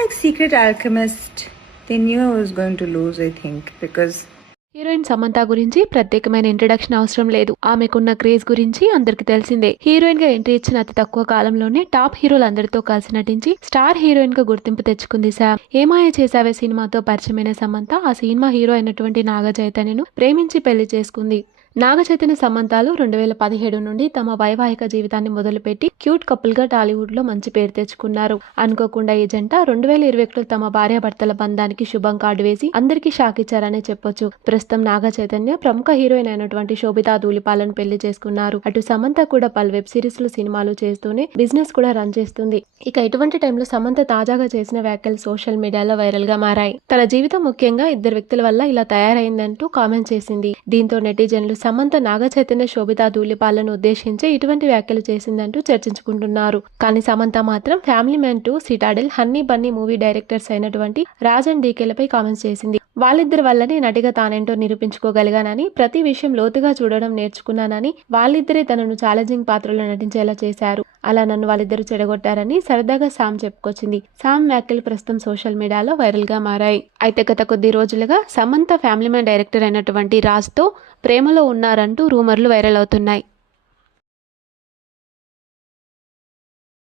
like Secret Alchemist. They knew I was going to lose, I think, because heroine Samantha గురించి ప్రత్యేకమైన introduction అవసరం లేదు. ఆమెకున్న craze గురించి అందరికి తెలిసిందే. హీరోయిన్ గా ఎంట్రీ ఇచ్చిన అతి తక్కువ కాలంలోనే టాప్ హీరోలందరితో కలిసి నటించి స్టార్ హీరోయిన్ గా గుర్తింపు తెచ్చుకుంది శామ్. ఏమాయ చేసావే సినిమాతో పరిచయమైన సమంత ఆ సినిమా హీరో అయినటువంటి నాగ చైతన్యను ప్రేమించి పెళ్లి చేసుకుంది. నాగ చైతన్య సమంతాలు 2017 నుండి తమ వైవాహిక జీవితాన్ని మొదలుపెట్టి క్యూట్ కపుల్ గా టాలీవుడ్ లో మంచి పేరు తెచ్చుకున్నారు. అనుకోకుండా ఈ జంట 2021లో తమ భార్యాభర్తల బంధానికి శుభం కార్డు వేసి అందరికీ షాక్ ఇచ్చారనే చెప్పొచ్చు. ప్రస్తుతం నాగ చైతన్య ప్రముఖ హీరోయిన్ అయినటువంటి శోభితా ధూళిపాలను పెళ్లి చేసుకున్నారు. అటు సమంత కూడా పలు వెబ్ సిరీస్ లో సినిమాలు చేస్తూనే బిజినెస్ కూడా రన్ చేస్తుంది. ఇక ఇటువంటి టైంలో సమంత తాజాగా చేసిన వ్యాఖ్యలు సోషల్ మీడియాలో వైరల్ గా మారాయి. తన జీవితం ముఖ్యంగా ఇద్దరు వ్యక్తుల వల్ల ఇలా తయారైందంటూ కామెంట్ చేసింది. దీంతో నెటిజన్లు సమంత నాగ చైతన్య శోభితా ధూళిపాలను ఉద్దేశించి ఇటువంటి వ్యాఖ్యలు చేసిందంటూ చర్చించుకుంటున్నారు. కానీ సమంత మాత్రం Family Man 2, Citadel, Honey Bunny movie directors అయినటువంటి రాజ్ అండ్ డీకేలపై కామెంట్స్ చేసింది. వాళ్ళిద్దరి వల్లనే నటిగా తానేంటో నిరూపించుకోగలిగానని, ప్రతి విషయం లోతుగా చూడడం నేర్చుకున్నానని, వాళ్ళిద్దరే తనను ఛాలెంజింగ్ పాత్రలో నటించేలా చేశారు. అలా నన్ను వాళ్ళిద్దరూ చెడగొట్టారని సరదాగా సామ్ చెప్పుకొచ్చింది. సామ్ వ్యాఖ్యలు ప్రస్తుతం సోషల్ మీడియాలో వైరల్ గా మారాయి. అయితే గత కొద్ది రోజులుగా సమంత ఫ్యామిలీ మ్యాన్ డైరెక్టర్ అయినటువంటి రాజ్ తో ప్రేమలో ఉన్నారంటూ రూమర్లు వైరల్ అవుతున్నాయి.